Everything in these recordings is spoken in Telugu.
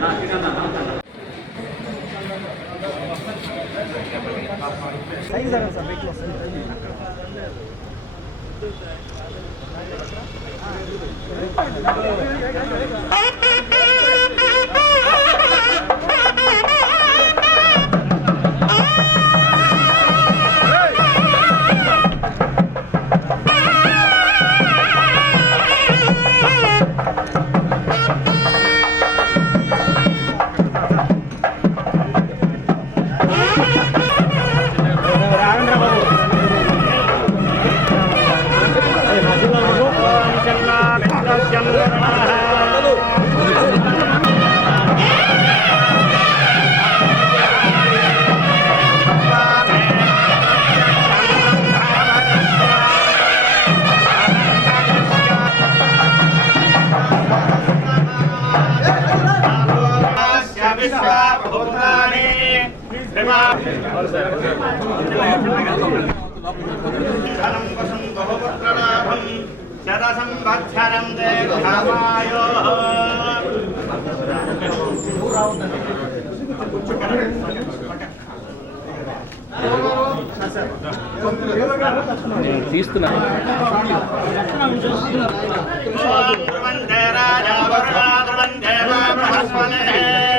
శతసంవత్సరం దీర్ఘమాయో తీస్తున్నా ధ్రువంతే రాజా వరుణా ధ్రువంతే వా బృహస్పతిః ధ్రువంత ఇంద్రస్యార్కిష్ట రాష్ట్రం ధారయతాం ధ్రువం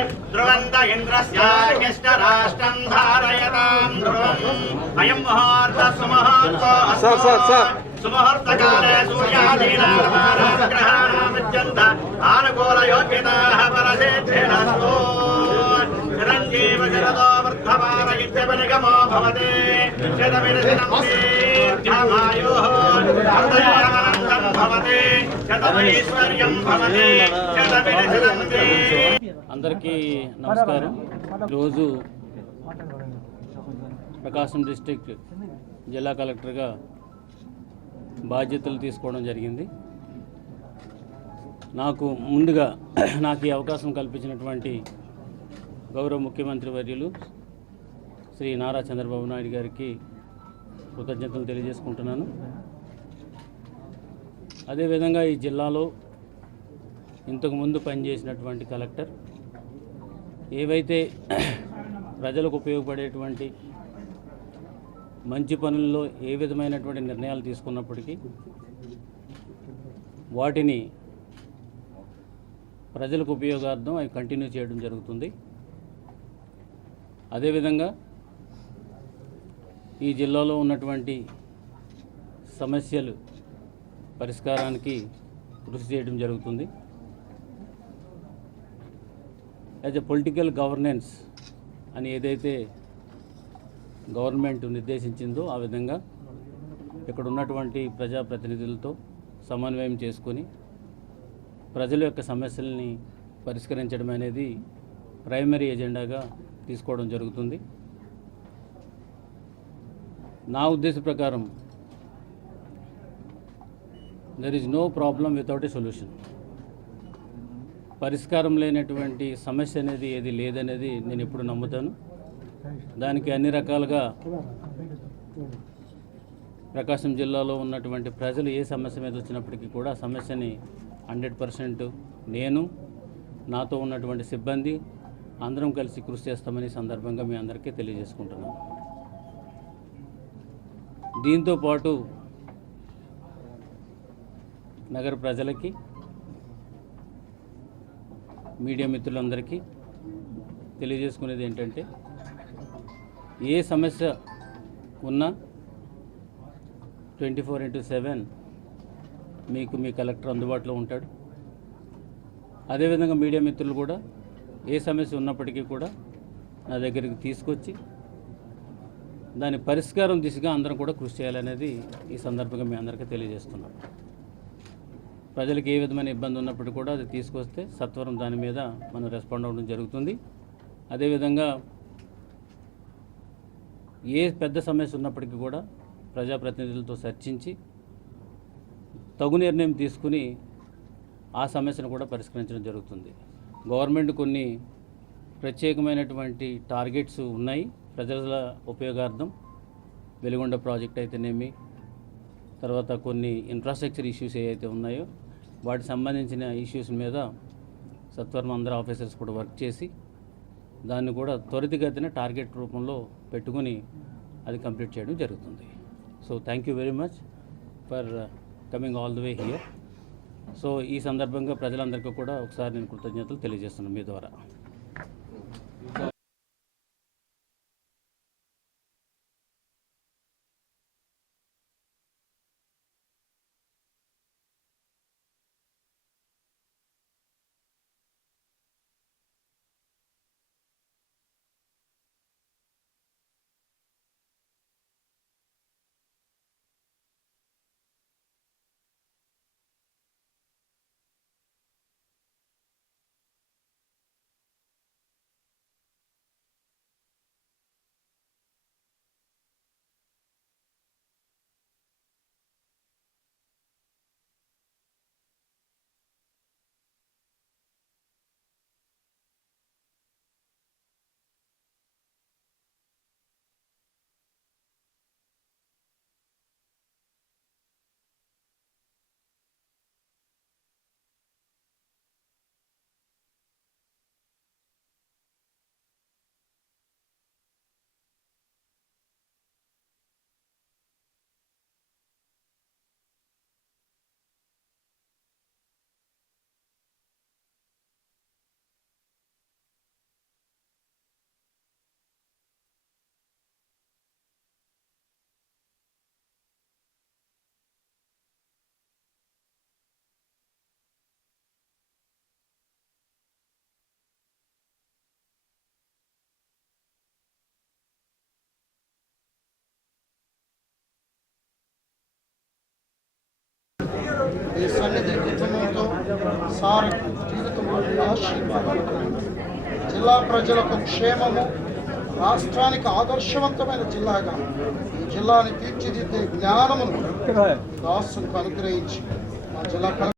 ముహూర్త సుముహూర్తో సార్, సార్, సార్. సుముహూర్తకాలే సూర్యాదీనామగ్రహాణామత్యంత ఆనుకూల యోగ్యతాః పరసిద్ధిరస్తు. చిరంజీవ శరదో వర్ధమాన ఇత్యపనిగమో భవతి. శతమిరసినం దీర్ఘమాయుః హృదయానందం భవతి. శతమైశ్వర్యం భవతి. శతమిరసినం అందరికీ నమస్కారం. ఈరోజు ప్రకాశం డిస్టిక్ జిల్లా కలెక్టర్గా బాధ్యతలు తీసుకోవడం జరిగింది. నాకు ముందుగా నాకు ఈ అవకాశం కల్పించినటువంటి గౌరవ ముఖ్యమంత్రి వర్యులు శ్రీ నారా చంద్రబాబు నాయుడు గారికి కృతజ్ఞతలు తెలియజేసుకుంటున్నాను. అదేవిధంగా ఈ జిల్లాలో ఇంతకుముందు పనిచేసినటువంటి కలెక్టర్ ఏవైతే ప్రజలకు ఉపయోగపడేటువంటి మంచి పనుల్లో ఏ విధమైనటువంటి నిర్ణయాలు తీసుకున్నప్పటికీ వాటిని ప్రజలకు ఉపయోగార్థం అవి కంటిన్యూ చేయడం జరుగుతుంది. అదేవిధంగా ఈ జిల్లాలో ఉన్నటువంటి సమస్యలు పరిష్కారానికి కృషి చేయడం జరుగుతుంది. యాజ్ ఎ పొలిటికల్ గవర్నెన్స్ అని ఏదైతే గవర్నమెంట్ నిర్దేశించిందో ఆ విధంగా ఇక్కడ ఉన్నటువంటి ప్రజాప్రతినిధులతో సమన్వయం చేసుకొని ప్రజల యొక్క సమస్యల్ని పరిష్కరించడం అనేది ప్రైమరీ ఎజెండాగా తీసుకోవడం జరుగుతుంది. నా ఉద్దేశ ప్రకారం there is no problem without a solution పరిష్కారం లేనటువంటి సమస్య అనేది ఏది లేదనేది నేను ఎప్పుడు నమ్ముతాను. దానికి అన్ని రకాలుగా ప్రకాశం జిల్లాలో ఉన్నటువంటి ప్రజలు ఏ సమస్య మీద వచ్చినప్పటికీ కూడా సమస్యని హండ్రెడ్ పర్సెంట్ నేను నాతో ఉన్నటువంటి సిబ్బంది అందరం కలిసి కృషి చేస్తామని సందర్భంగా మీ అందరికీ తెలియజేసుకుంటున్నాను. దీంతో పాటు నగర ప్రజలకి మీడియా మిత్రులందరికీ తెలియజేసుకునేది ఏంటంటే ఏ సమస్య ఉన్నా ట్వంటీ ఫోర్ ఇంటూ సెవెన్ మీకు మీ కలెక్టర్ అందుబాటులో ఉంటాడు. అదేవిధంగా మీడియా మిత్రులు కూడా ఏ సమస్య ఉన్నప్పటికీ కూడా నా దగ్గరికి తీసుకొచ్చి దాని పరిష్కారం దిశగా అందరం కూడా కృషి చేయాలనేది ఈ సందర్భంగా మీ అందరికీ తెలియజేస్తున్నాం. ప్రజలకు ఏ విధమైన ఇబ్బంది ఉన్నప్పటికీ కూడా అది తీసుకొస్తే సత్వరం దాని మీద మనం రెస్పాండ్ అవ్వడం జరుగుతుంది. అదేవిధంగా ఏ పెద్ద సమస్య ఉన్నప్పటికీ కూడా ప్రజాప్రతినిధులతో చర్చించి తగు నిర్ణయం తీసుకుని ఆ సమస్యను కూడా పరిష్కరించడం జరుగుతుంది. గవర్నమెంట్ కొన్ని ప్రత్యేకమైనటువంటి టార్గెట్స్ ఉన్నాయి. ప్రజల ఉపయోగార్థం వెలుగొండ ప్రాజెక్ట్ అయితేనేమి తర్వాత కొన్ని ఇన్ఫ్రాస్ట్రక్చర్ ఇష్యూస్ ఏవైతే ఉన్నాయో వాటికి సంబంధించిన ఇష్యూస్ మీద సత్వరం అందరూ ఆఫీసర్స్ కూడా వర్క్ చేసి దాన్ని కూడా త్వరితగతిన టార్గెట్ రూపంలో పెట్టుకుని అది కంప్లీట్ చేయడం జరుగుతుంది. So thank you very much for coming all the way here so ఈ సందర్భంగా ప్రజలందరికీ కూడా ఒకసారి నేను కృతజ్ఞతలు తెలియజేస్తున్నాను మీ ద్వారా. సార్. జీవితంలో జిల్లా ప్రజలకు క్షేమము రాష్ట్రానికి ఆదర్శవంతమైన జిల్లాగా ఈ జిల్లాని తీర్చిదిద్దే జ్ఞానమును దాసుకు అనుగ్రహించి మా జిల్లా